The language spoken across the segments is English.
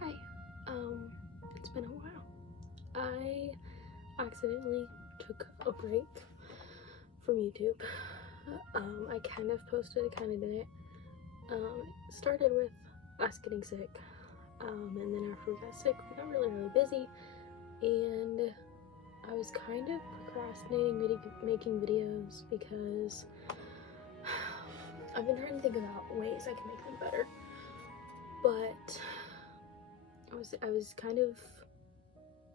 Hi, it's been a while. I accidentally took a break from YouTube. I kind of posted, I kind of didn't. It started with us getting sick, and then after we got sick, we got really busy, and I was kind of procrastinating making videos because I've been trying to think about ways I can make them better, but I was kind of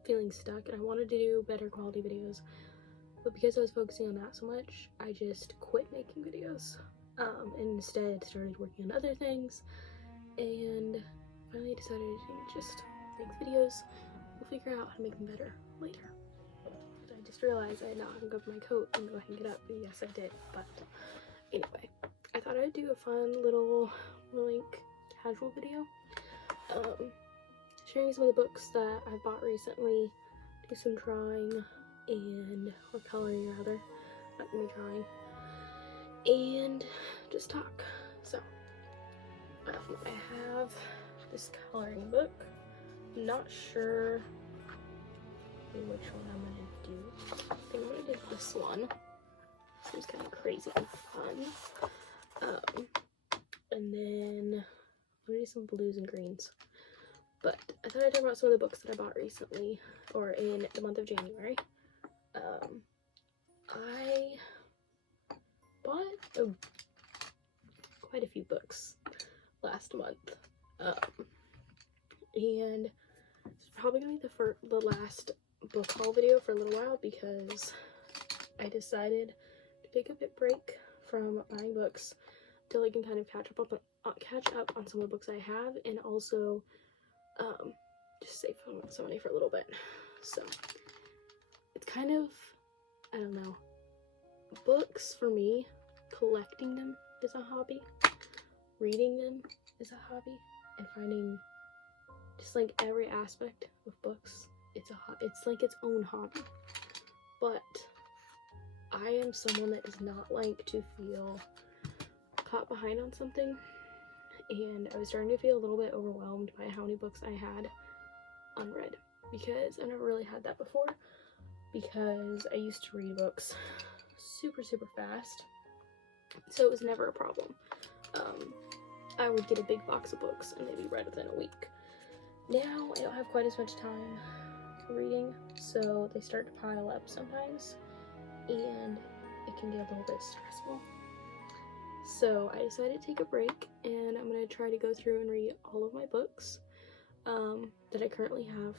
feeling stuck and I wanted to do better quality videos, but because I was focusing on that so much, I just quit making videos, and instead started working on other things, and finally decided to just make videos. We'll figure out how to make them better later. I just realized I had not hung up my coat and go hang it up, and yes I did, but anyway, I thought I'd do a fun little, like, casual video, sharing some of the books that I bought recently, do some drawing, or coloring rather, not me drawing, and just talk. So, I have this coloring book. I'm not sure which one I'm gonna do. I think I'm gonna do this one. Seems kind of crazy and fun. And then I'm gonna do some blues and greens. But I thought I'd talk about some of the books that I bought recently, or in the month of January. I bought quite a few books last month, and it's probably gonna be the last book haul video for a little while because I decided to take a break from buying books till I can kind of catch up on some of the books I have, and also just save some money for a little bit. So it's kind of, I don't know, books for me, collecting them is a hobby, reading them is a hobby, and finding just like every aspect of books, it's like its own hobby. But I am someone that does not like to feel caught behind on something, and I was starting to feel a little bit overwhelmed by how many books I had unread, because I've never really had that before, because I used to read books super fast, so it was never a problem. I would get a big box of books and they'd be read within a week. Now I don't have quite as much time for reading, so they start to pile up sometimes, and it can get a little bit stressful. So I decided to take a break, and I'm going to try to go through and read all of my books that I currently have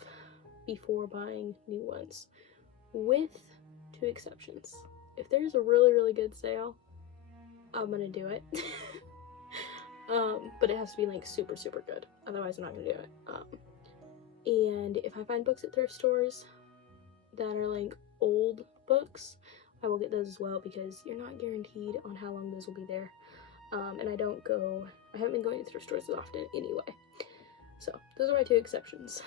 before buying new ones, with 2 exceptions. If there's a really good sale, I'm going to do it. But it has to be like super good, otherwise I'm not going to do it. And if I find books at thrift stores that are like old books, I will get those as well, because you're not guaranteed on how long those will be there. And I haven't been going to thrift stores as often anyway. So those are my 2 exceptions.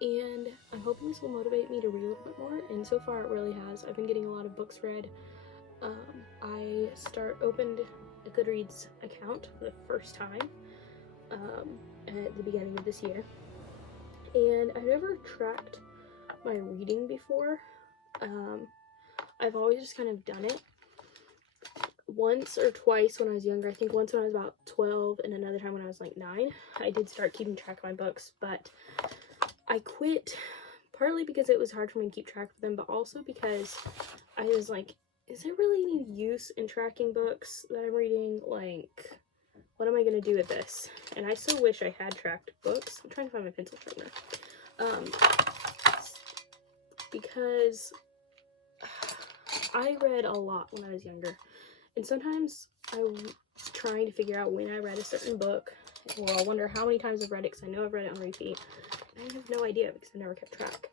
And I'm hoping this will motivate me to read a little bit more, and so far it really has. I've been getting a lot of books read. I opened a Goodreads account for the first time at the beginning of this year, and I've never tracked my reading before. I've always just kind of done it once or twice when I was younger. I think once when I was about 12 and another time when I was like 9. I did start keeping track of my books, but I quit partly because it was hard for me to keep track of them, but also because I was like, is there really any use in tracking books that I'm reading? Like, what am I going to do with this? And I still wish I had tracked books. I'm trying to find my pencil sharpener. Because I read a lot when I was younger. And sometimes I'm trying to figure out when I read a certain book. Well, I'll wonder how many times I've read it, because I know I've read it on repeat. I have no idea because I never kept track.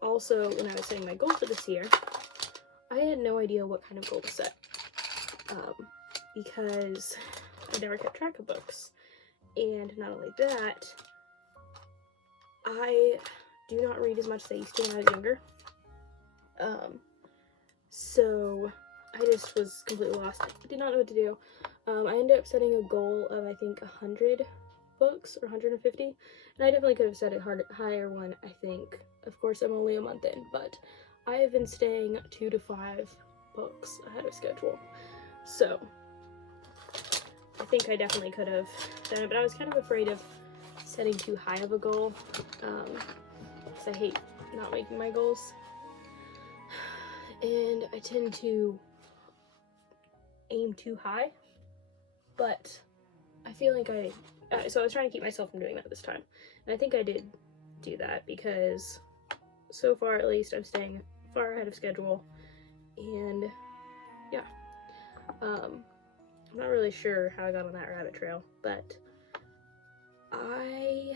Also, when I was setting my goal for this year, I had no idea what kind of goal to set. because I never kept track of books. And not only that, I do not read as much as I used to when I was younger. So I just was completely lost. I did not know what to do. I ended up setting a goal of, I think, 100 books or 150, and I definitely could have set a higher one, I think. Of course, I'm only a month in, but I have been staying 2 to 5 books ahead of schedule. So I think I definitely could have done it, but I was kind of afraid of setting too high of a goal, because I hate not making my goals. And I tend to aim too high, but I feel like so I was trying to keep myself from doing that this time. And I think I did do that, because so far at least I'm staying far ahead of schedule. And yeah, I'm not really sure how I got on that rabbit trail, but I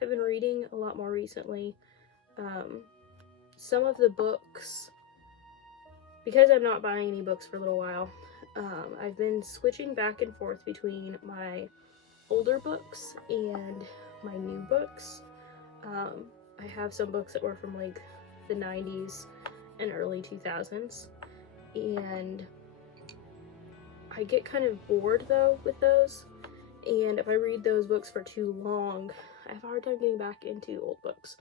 have been reading a lot more recently. Some of the books, because I'm not buying any books for a little while, I've been switching back and forth between my older books and my new books. I have some books that were from like the 90s and early 2000s, and I get kind of bored though with those, and if I read those books for too long, I have a hard time getting back into old books.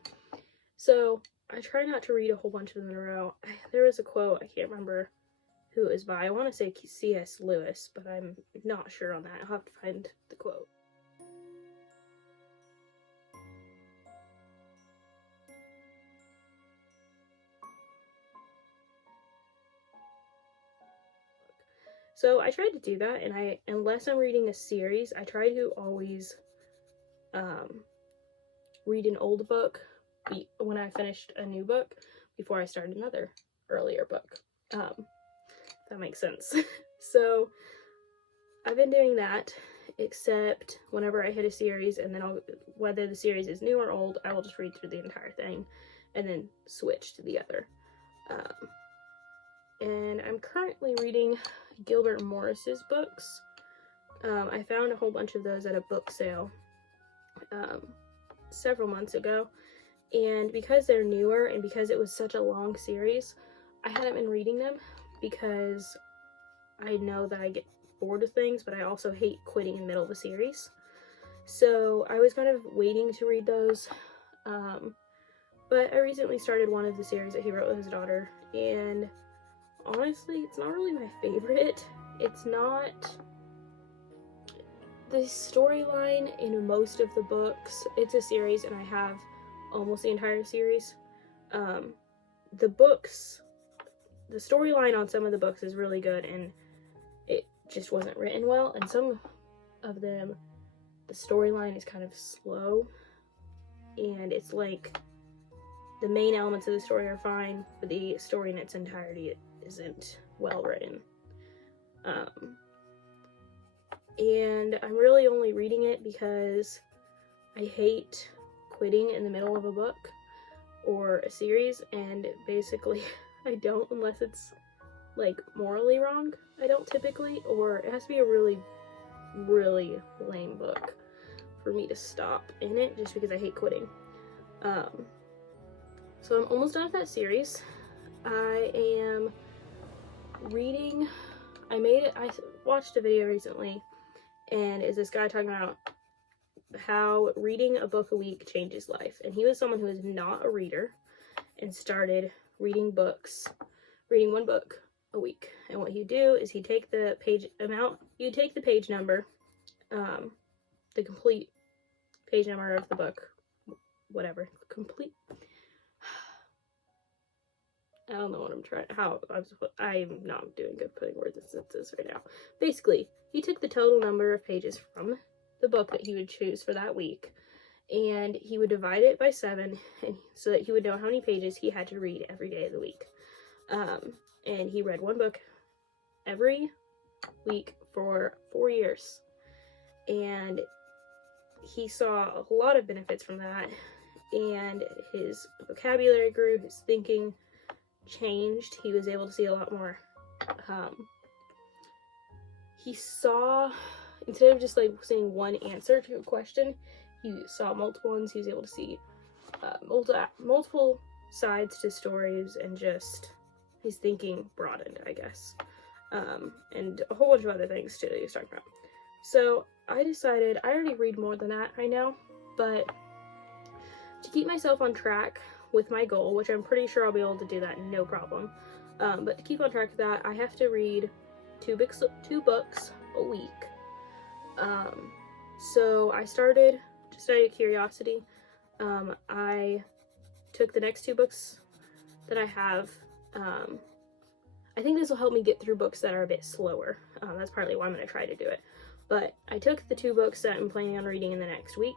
So I try not to read a whole bunch of them in a row. There was a quote, I can't remember who it was by. I want to say C.S. Lewis, but I'm not sure on that. I'll have to find the quote. So I tried to do that, and unless I'm reading a series, I try to always read an old book when I finished a new book before I start another earlier book. That makes sense. So I've been doing that, except whenever I hit a series, and then whether the series is new or old, I will just read through the entire thing and then switch to the other. And I'm currently reading Gilbert Morris's books. I found a whole bunch of those at a book sale several months ago, and because they're newer and because it was such a long series, I hadn't been reading them because I know that I get bored of things, but I also hate quitting in the middle of a series. So I was kind of waiting to read those, but I recently started one of the series that he wrote with his daughter, and honestly, it's not really my favorite. It's not the storyline in most of the books. It's a series, and I have almost the entire series. The storyline on some of the books is really good, and it just wasn't written well, and some of them, the storyline is kind of slow, and it's like the main elements of the story are fine, but the story in its entirety isn't well written. And I'm really only reading it because I hate quitting in the middle of a book or a series, and basically I don't unless it's like morally wrong. I don't typically, or it has to be a really, really lame book for me to stop in it just because I hate quitting. So I'm almost done with that series. I am reading, I watched a video recently, and is this guy talking about how reading a book a week changes life. And he was someone who is not a reader and started reading one book a week. And what he'd do is he'd take the page number, the complete page number of the book, whatever, complete. I don't know what I'm not doing good putting words in sentences right now. Basically, he took the total number of pages from the book that he would choose for that week, and he would divide it by 7, and so that he would know how many pages he had to read every day of the week. And he read one book every week for 4 years, and he saw a lot of benefits from that, and his vocabulary grew, his thinking changed, he was able to see a lot more. he saw, instead of just like seeing one answer to a question, he saw multiple ones. He was able to see multiple sides to stories, and just his thinking broadened, I guess. And a whole bunch of other things too that he was talking about. So I decided, I already read more than that, I know, but to keep myself on track with my goal, which I'm pretty sure I'll be able to do that no problem, but to keep on track with that, I have to read two books a week. So I started, just out of curiosity, I took the next 2 books that I have. I think this will help me get through books that are a bit slower. That's partly why I'm going to try to do it. But I took the 2 books that I'm planning on reading in the next week,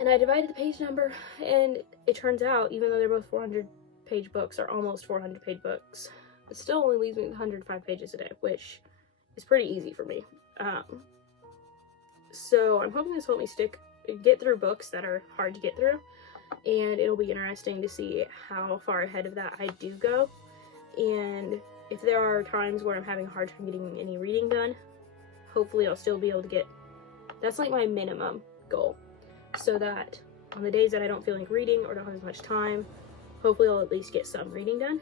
and I divided the page number, and it turns out, even though they're both 400-page books, or almost 400-page books, it still only leaves me with 105 pages a day, which is pretty easy for me. So I'm hoping this will help me get through books that are hard to get through, and it'll be interesting to see how far ahead of that I do go, and if there are times where I'm having a hard time getting any reading done, hopefully I'll still be able to get, that's like my minimum goal, so that on the days that I don't feel like reading or don't have as much time, hopefully I'll at least get some reading done.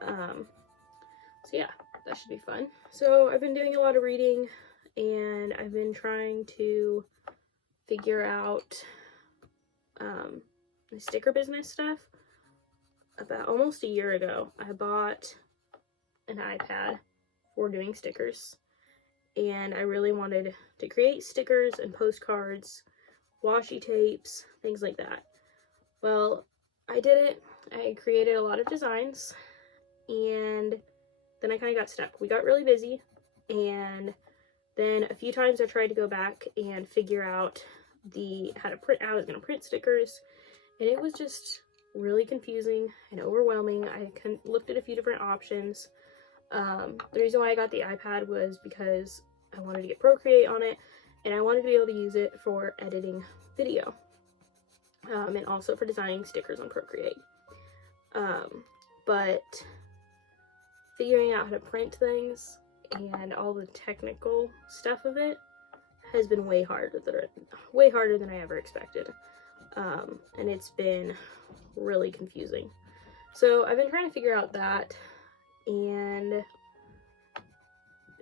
So yeah, that should be fun. So I've been doing a lot of reading, and I've been trying to figure out the sticker business stuff. About almost a year ago, I bought an iPad for doing stickers, and I really wanted to create stickers and postcards, washi tapes, things like that. Well, I did it. I created a lot of designs, and then I kind of got stuck. We got really busy, and then a few times I tried to go back and figure out how I was going to print stickers, and it was just really confusing and overwhelming. I looked at a few different options. The reason why I got the iPad was because I wanted to get Procreate on it, and I wanted to be able to use it for editing video, and also for designing stickers on Procreate. But figuring out how to print things and all the technical stuff of it has been way harder than I ever expected. And it's been really confusing. So I've been trying to figure out that, and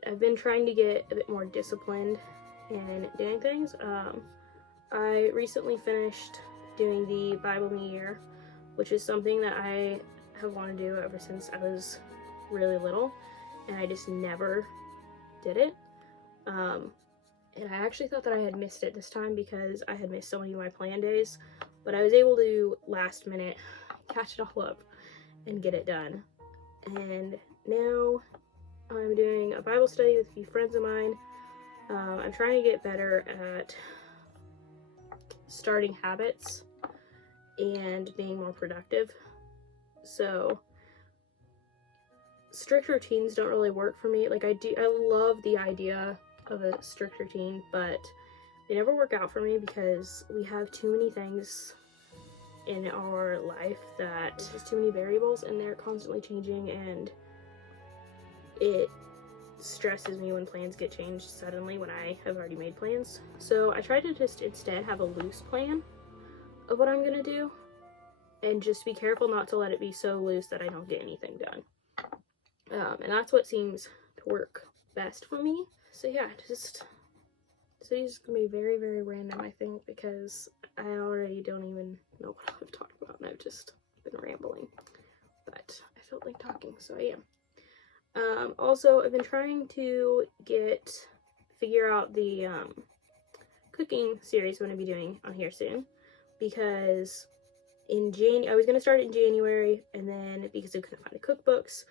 I've been trying to get a bit more disciplined in doing things. I recently finished doing the Bible in a year, which is something that I have wanted to do ever since I was really little, and I just never did it. And I actually thought that I had missed it this time because I had missed so many of my plan days, but I was able to last minute catch it all up and get it done. And now I'm doing a Bible study with a few friends of mine. I'm trying to get better at starting habits and being more productive. So strict routines don't really work for me. Like I love the idea of a strict routine, but they never work out for me because we have too many things in our life that there's just too many variables, and they're constantly changing, and it stresses me when plans get changed suddenly when I have already made plans. So I try to just instead have a loose plan of what I'm gonna do, and just be careful not to let it be so loose that I don't get anything done. And that's what seems to work best for me. So yeah, today's gonna be very, very random, I think, because I already don't even know what I've talked about, and I've just been rambling. But I felt like talking, so I am. Also, I've been trying to figure out the cooking series I'm gonna be doing on here soon, because I was gonna start it in January, and then because I couldn't find the cookbooks,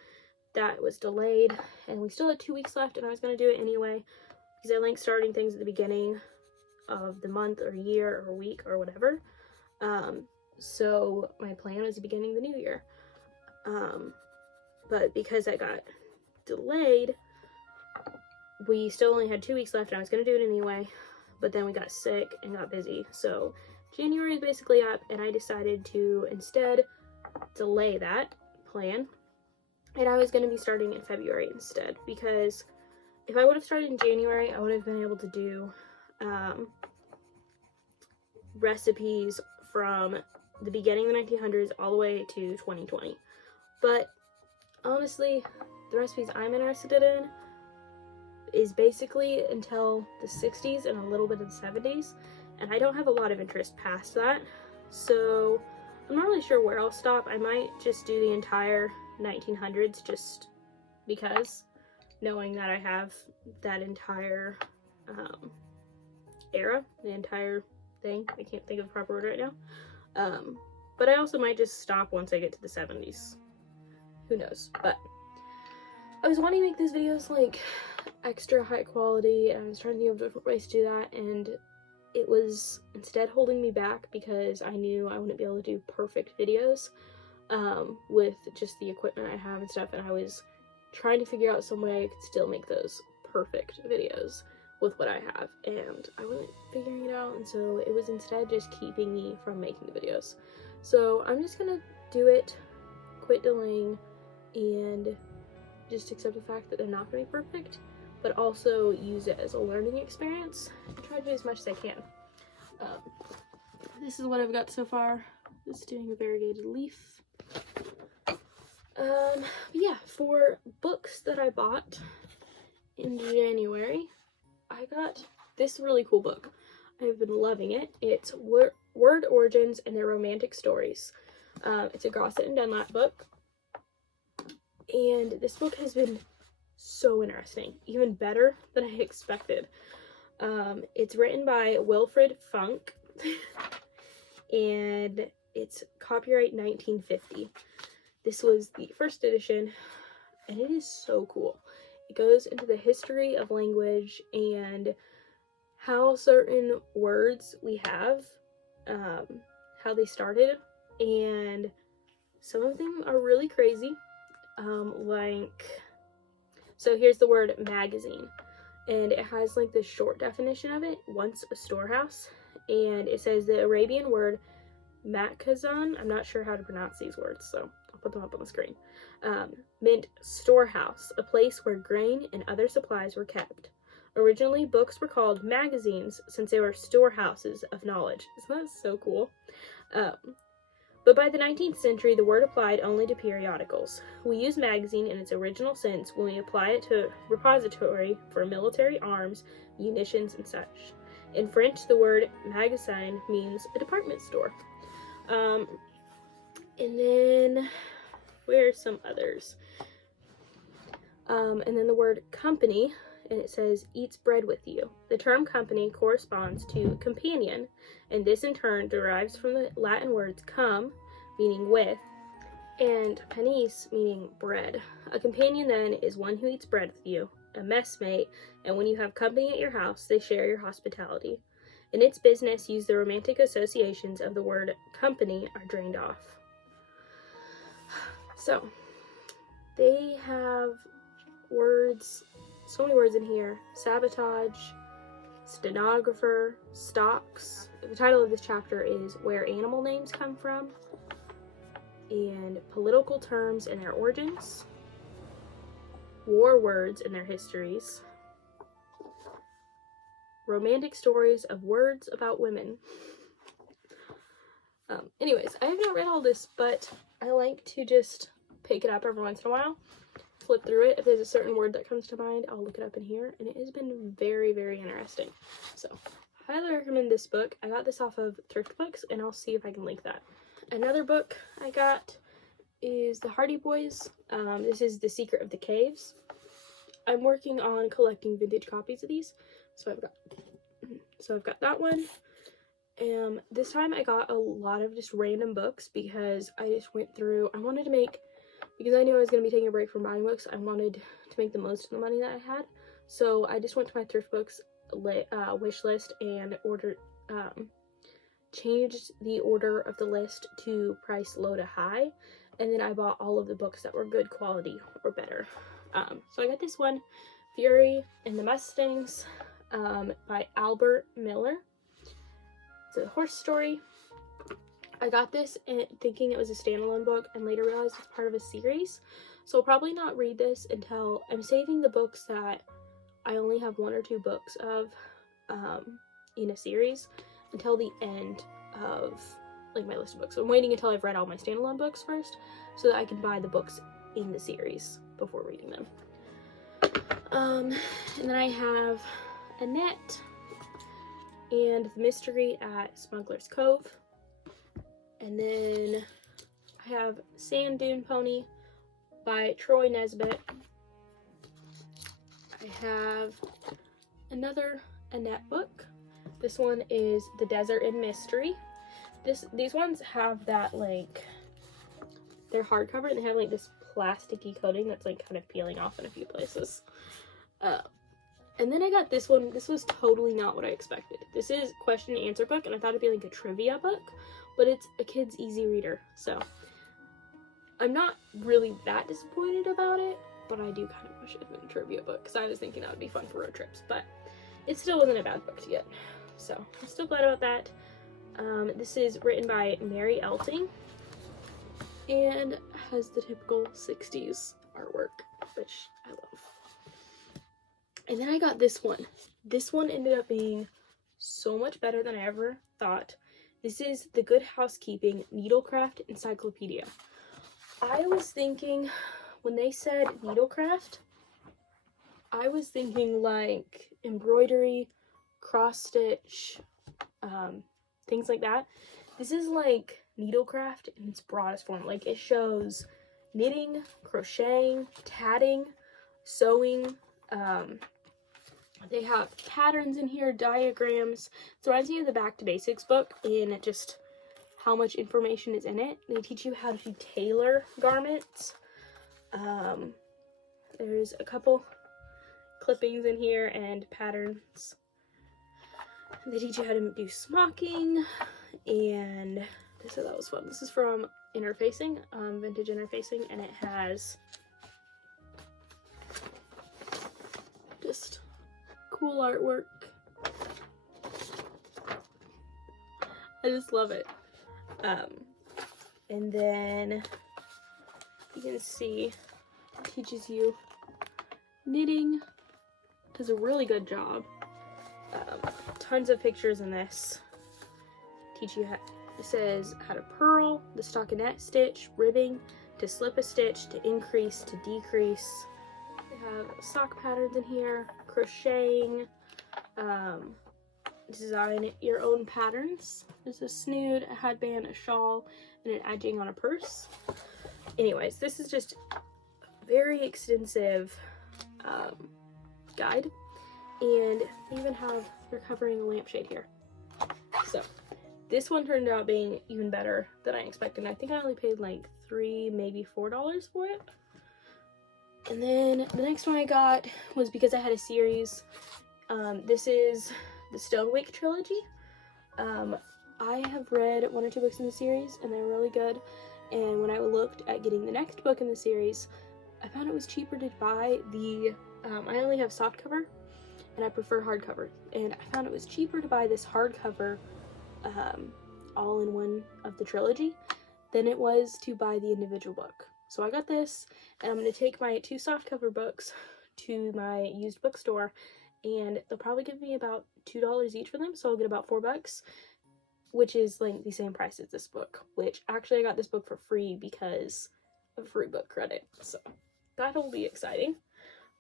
that was delayed, and we still had 2 weeks left, and I was going to do it anyway because I like starting things at the beginning of the month or year or week or whatever. So my plan was the beginning of the new year, but because I got delayed, we still only had 2 weeks left, and I was going to do it anyway, but then we got sick and got busy. So January is basically up, and I decided to instead delay that plan. And I was going to be starting in February instead, because if I would have started in January, I would have been able to do recipes from the beginning of the 1900s all the way to 2020. But honestly, the recipes I'm interested in is basically until the 60s and a little bit of the 70s, and I don't have a lot of interest past that, so I'm not really sure where I'll stop. I might just do the entire 1900s just because, knowing that I have that entire era, the entire thing. I can't think of the proper word right now. But I also might just stop once I get to the 70s. Who knows? But I was wanting to make these videos like extra high quality, and I was trying to think of different ways to do that, and it was instead holding me back because I knew I wouldn't be able to do perfect videos with just the equipment I have and stuff, and I was trying to figure out some way I could still make those perfect videos with what I have, and I wasn't figuring it out, and so it was instead just keeping me from making the videos. So I'm just gonna do it, quit delaying, and just accept the fact that they're not gonna be perfect, but also use it as a learning experience and try to do as much as I can. This is what I've got so far. Just doing a variegated leaf. Yeah, for books that I bought in January, I got this really cool book. I've been loving it. It's Word Origins and Their Romantic Stories. It's a Gossett and Dunlap book, and this book has been so interesting, even better than I expected. It's written by Wilfred Funk, and it's copyright 1950. This was the first edition, and it is so cool. It goes into the history of language and how certain words we have, how they started, and some of them are really crazy. So here's the word magazine, and it has like the short definition of it, once a storehouse, and it says the Arabian word makazan, I'm not sure how to pronounce these words, so I'll put them up on the screen, meant storehouse, a place where grain and other supplies were kept. Originally, books were called magazines since they were storehouses of knowledge. Isn't that so cool? But by the 19th century, the word applied only to periodicals. We use magazine in its original sense when we apply it to repository for military arms, munitions, and such. In French, the word magasin means a department store. And then, where's some others? And then the word company, and it says, eats bread with you. The term company corresponds to companion, and this in turn derives from the Latin words cum, meaning with, and panis, meaning bread. A companion, then, is one who eats bread with you, a messmate, and when you have company at your house, they share your hospitality. In its business use, the romantic associations of the word company are drained off. So, they have words, so many words in here. Sabotage, stenographer, stocks. The title of this chapter is Where Animal Names Come From, and political terms and their origins, war words and their histories, romantic stories of words about women. Anyways, I have not read all this, but I like to just pick it up every once in a while, flip through it. If there's a certain word that comes to mind, I'll look it up in here, and it has been very, very interesting. So, highly recommend this book. I got this off of Thrift Books, and I'll see if I can link that. Another book I got is the Hearty Boys. This is The Secret of the Caves. I'm working on collecting vintage copies of these, so I've got that one. This time I got a lot of just random books because I just went through, because I knew I was going to be taking a break from buying books, I wanted to make the most of the money that I had. So I just went to my Thrift Books wish list and changed the order of the list to price low to high, and then I bought all of the books that were good quality or better. So I got this one, Fury and the Mustangs, by Albert Miller. It's a horse story. I got this thinking it was a standalone book, and later realized it's part of a series. So I'll probably not read this until I'm saving the books that I only have 1 or 2 books of in a series until the end of like my list of books. So I'm waiting until I've read all my standalone books first so that I can buy the books in the series before reading them. And then I have Annette and the Mystery at Smuggler's Cove. And then I have Sand Dune Pony by Troy Nesbitt. I have another Annette book. This one is The Desert and Mystery. These ones have that, like, they're hardcover and they have like this plasticky coating that's like kind of peeling off in a few places. And then I got this one. This was totally not what I expected. This is question and answer book, and I thought it'd be like a trivia book, but it's a kid's easy reader. So I'm not really that disappointed about it, but I do kind of wish it had been a trivia book because I was thinking that would be fun for road trips, but it still wasn't a bad book to get. So I'm still glad about that. This is written by Mary Elting and has the typical 60s artwork, which I love. And then I got this one. This one ended up being so much better than I ever thought. This is the Good Housekeeping Needlecraft Encyclopedia. I was thinking, when they said Needlecraft, I was thinking like embroidery, cross-stitch, things like that. This is like Needlecraft in its broadest form. Like, it shows knitting, crocheting, tatting, sewing. They have patterns in here, diagrams. It reminds me of the Back to Basics book in just how much information is in it. They teach you how to tailor garments. There's a couple clippings in here and patterns. They teach you how to do smocking, and they said that was fun. This is from Interfacing, Vintage Interfacing, and it has just cool artwork. I just love it. And then you can see it teaches you knitting. Does a really good job. Tons of pictures in this. Teach you how, it says how to purl, the stockinette stitch, ribbing, to slip a stitch, to increase, to decrease. They have sock patterns in here, crocheting, design your own patterns. There's a snood, a headband, a shawl, and an edging on a purse. Anyways, this is just a very extensive guide, and they even have, they're covering a lampshade here. So this one turned out being even better than I expected. I think I only paid like $3, maybe $4 for it. And then the next one I got was because I had a series. This is the Stonewick trilogy. I have read 1 or 2 books in the series, and they're really good. And when I looked at getting the next book in the series, I found it was cheaper to buy the, I only have softcover, and I prefer hardcover. And I found it was cheaper to buy this hardcover all in one of the trilogy than it was to buy the individual book. So I got this, and I'm going to take my 2 softcover books to my used bookstore, and they'll probably give me about $2 each for them, so I'll get about $4, which is like the same price as this book, which actually I got this book for free because of a free book credit, so that'll be exciting.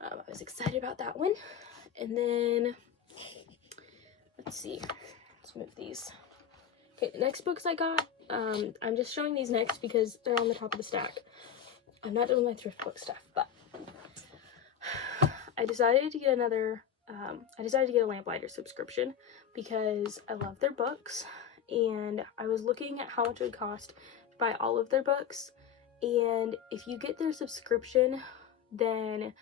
I was excited about that one. And then, let's see, let's move these. Okay, the next books I got, I'm just showing these next because they're on the top of the stack. I'm not doing my thrift book stuff, but I decided to get another, I decided to get a Lamplighter subscription because I love their books, and I was looking at how much it would cost to buy all of their books, and if you get their subscription, then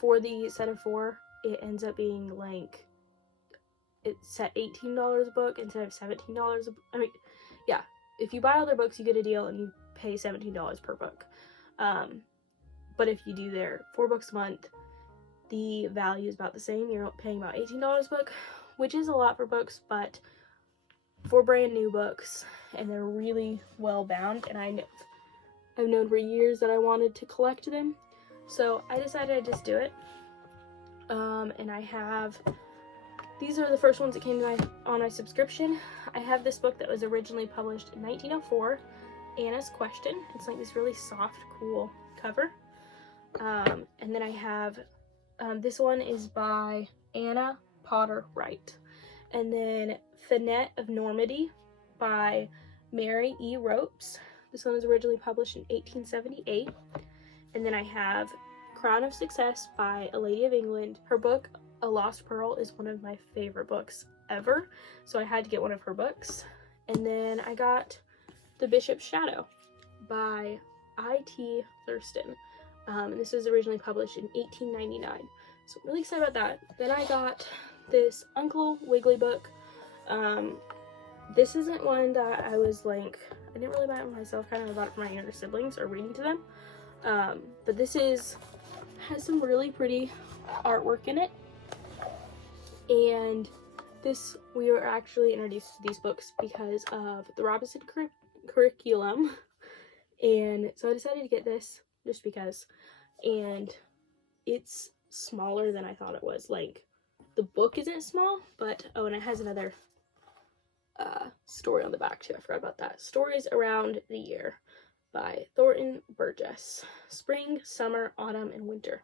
for the set of 4, it ends up being like, it's at $18 a book instead of $17 a book. I mean, yeah, if you buy all their books, you get a deal and you pay $17 per book. But if you do their 4 books a month, the value is about the same. You're paying about $18 a book, which is a lot for books, but for brand new books, and they're really well bound, and I've known for years that I wanted to collect them, so I decided I'd just do it. And I have, these are the first ones that came to on my subscription. I have this book that was originally published in 1904, Anna's Question. It's like this really soft, cool cover. And then I have, this one is by Anna Potter Wright. And then Finette of Normandy by Mary E. Ropes. This one was originally published in 1878. And then I have Crown of Success by A Lady of England. Her book, A Lost Pearl, is one of my favorite books ever, so I had to get one of her books. And then I got The Bishop's Shadow by I.T. Thurston. And this was originally published in 1899, so I'm really excited about that. Then I got this Uncle Wiggily book. This isn't one that I was like, I didn't really buy it for myself, kind of bought it for my younger siblings or reading to them. But this has some really pretty artwork in it. And we were actually introduced to these books because of the Robinson curriculum. And so I decided to get this just because. And it's smaller than I thought it was. Like, the book isn't small, but, oh, and it has another story on the back too. I forgot about that. Stories Around the Year by Thornton Burgess. Spring, summer, autumn, and winter.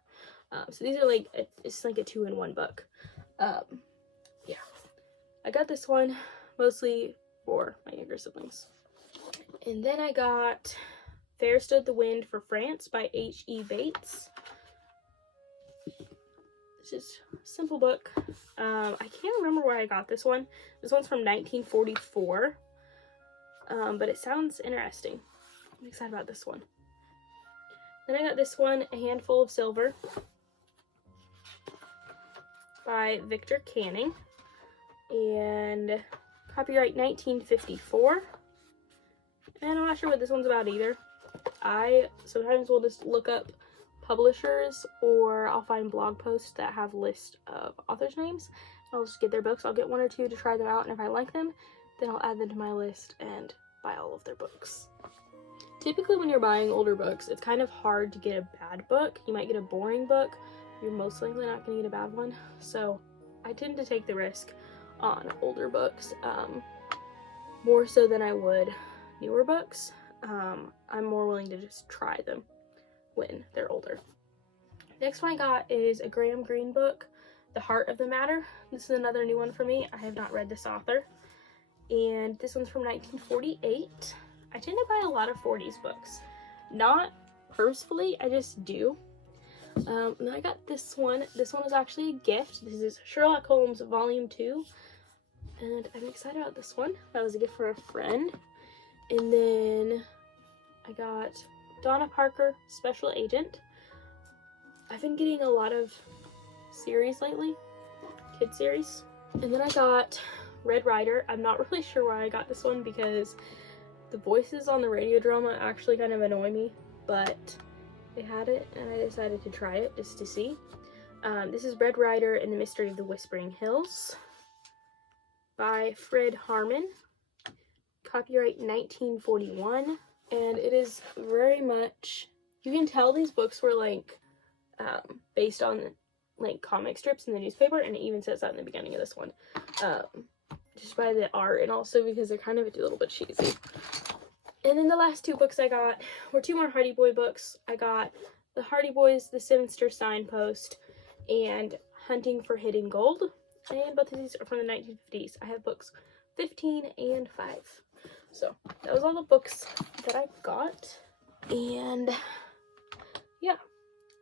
So these are like, it's like a 2-in-1 book. Yeah. I got this one mostly for my younger siblings. And then I got Fair Stood the Wind for France by H.E. Bates. This is a simple book. I can't remember where I got this one. This one's from 1944. But it sounds interesting. I'm excited about this one. Then I got this one, A Handful of Silver by Victor Canning. And copyright 1954. And I'm not sure what this one's about either. I sometimes will just look up publishers, or I'll find blog posts that have lists of authors' names. I'll just get their books. I'll get 1 or 2 to try them out, and if I like them, then I'll add them to my list and buy all of their books. Typically when you're buying older books, it's kind of hard to get a bad book. You might get a boring book. You're most likely not going to get a bad one. So I tend to take the risk on older books, more so than I would newer books. I'm more willing to just try them when they're older. Next one I got is a Graham Greene book, The Heart of the Matter. This is another new one for me. I have not read this author. And this one's from 1948. I tend to buy a lot of 40s books. Not purposefully, I just do. And then I got this one. This one was actually a gift. This is Sherlock Holmes Volume 2. And I'm excited about this one. That was a gift for a friend. And then I got Donna Parker, Special Agent. I've been getting a lot of series lately. Kid series. And then I got Red Ryder. I'm not really sure why I got this one because the voices on the radio drama actually kind of annoy me, but they had it and I decided to try it just to see. This is Red Ryder and the Mystery of the Whispering Hills by Fred Harman. Copyright 1941. And it is very much, you can tell these books were like based on like comic strips in the newspaper, and it even says that in the beginning of this one. Just by the art, and also because they're kind of a little bit cheesy. And then the last 2 books I got were 2 more Hearty Boy books. I got the Hearty Boys, The Sinister Signpost, and Hunting for Hidden Gold. And both of these are from the 1950s. I have books 15 and 5. So that was all the books that I got. And yeah,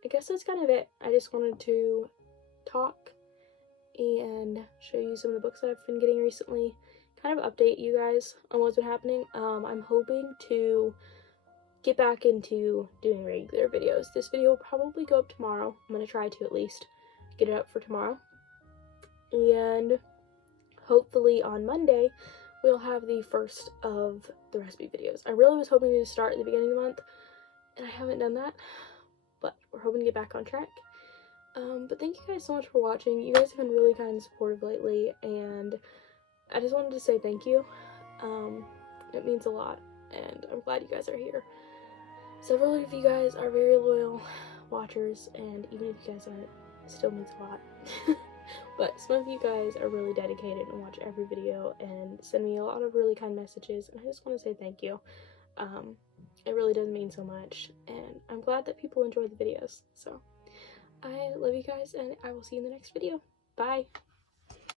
I guess that's kind of it. I just wanted to talk and show you some of the books that I've been getting recently, kind of update you guys on what's been happening. I'm hoping to get back into doing regular videos. This video will probably go up tomorrow. I'm going to try to at least get it up for tomorrow. And hopefully on Monday, we'll have the first of the recipe videos. I really was hoping to start at the beginning of the month, and I haven't done that, but we're hoping to get back on track. But thank you guys so much for watching. You guys have been really kind and supportive lately, and I just wanted to say thank you. It means a lot, and I'm glad you guys are here. Several of you guys are very loyal watchers, and even if you guys aren't, It still means a lot. But some of you guys are really dedicated and watch every video and send me a lot of really kind messages, and I just want to say thank you. It really does mean so much, and I'm glad that people enjoy the videos. So I love you guys, and I will see you in the next video. Bye!